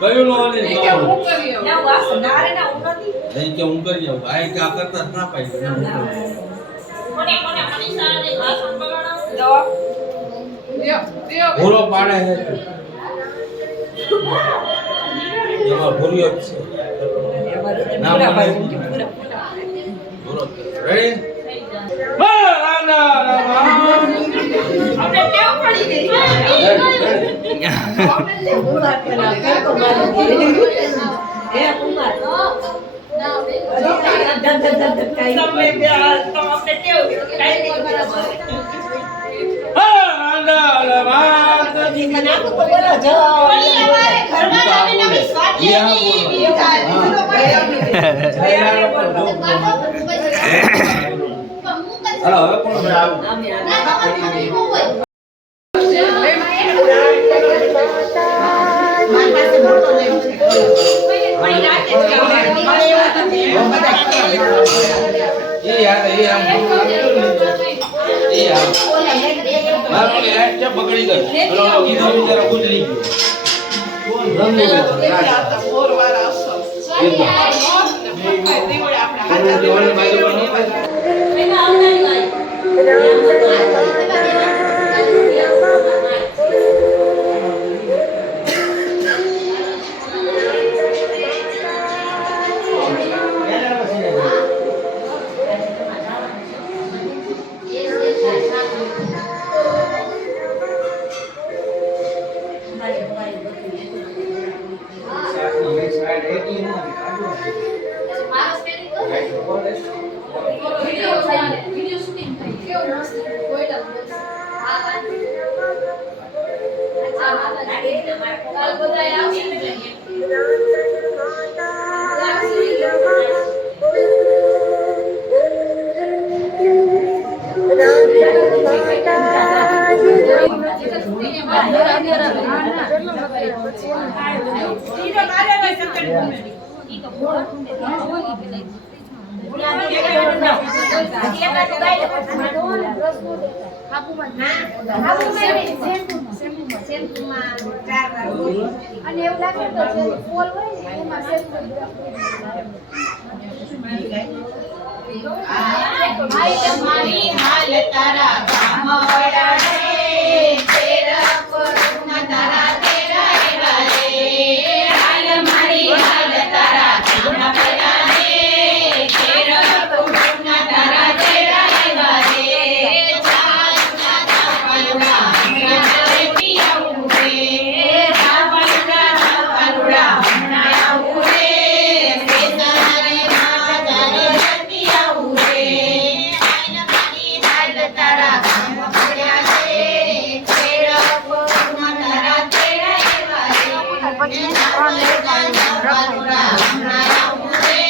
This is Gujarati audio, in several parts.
કયું લો ને એ કે હું કરી આવું. ના વાસ ના રે ના હું નથી. નહીં કે હું કરી આવું આ કે આ કરતા જ ના પાડી કોને મનીષા ને વાસ બગાડાવ દો દ્યો, દ્યો. ભૂરો પાડે છે એમાં ભૂરિયો જ છે ના પૂરા પાડે ભાઈ પૂરા ભૂરો રેડી હા રાના રામા આપણે ટેવ પડી ગઈ આપણે પૂરા પેલા કે તો મારી હે કુમાર ના આપણે તમને બે તો આપણે ટેવ કાઈ નહીં બરાબર હા રાના રામા મને આખું તો બોલો જો અમારે ઘરમાં આવીને નવી સ્વાદી હાલો હવે કોણ આવું પકડી ગઈ કીધો બિચારો ગુજરી ફોરવાળા અસલ. દીવડે આપણે ગયો વિડિયો શૂટિંગ થઈ કેવું મસ્ત કોઈડા મસ્ત આ કાલ બધા આવશે ને અને એવું લાગે તો જે ફોલ હોય ને એમાં સેલ્ફી મારી હાલ તારા ગામ વડા રે તેરા કરુણા તારા તેરા એવા રે હાલ મારી હાલ તારા ગામ વડા રે તેરા કરુણા તારા તેરા એવા રે ચાલના ચાપલુડા હમણાં પિયાવું રે ચાપલુડા હમણાં આવું રે પેસારે માતારે પિયાવું રે હાલ મારી હાલ તારા ગામ વડા રે તેરા કરુણા તારા તેરા એવા રે ચાલના ચાપલુડા હમણાં આવું રે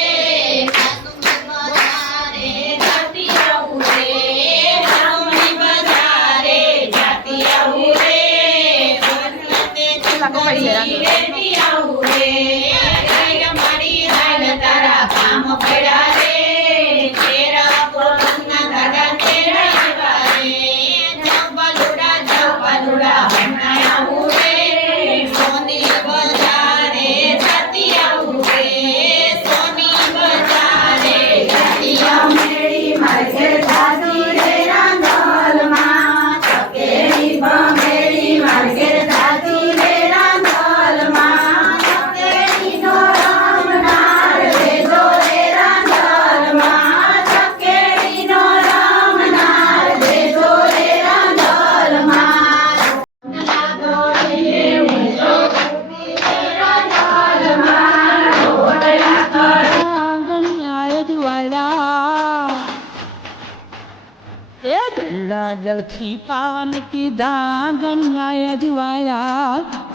जलखी पान की दागन आया दिवाया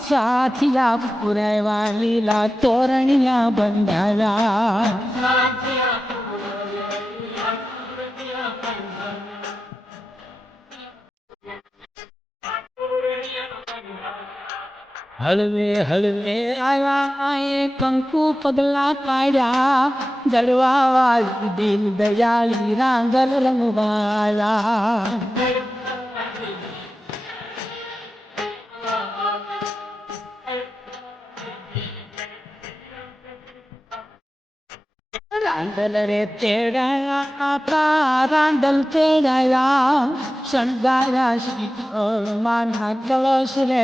साथिया पुरैवा लीला तोरणिया बंधाया हलवे हलवे आया आए कंकु पगला पाया जलवा वाली दिन दयाली रांगल रंगवाया રાંદલ રે તેડાયા આપણા રાંદલ તેડાયા શણગાર્યા શ્રી માના કળશ રે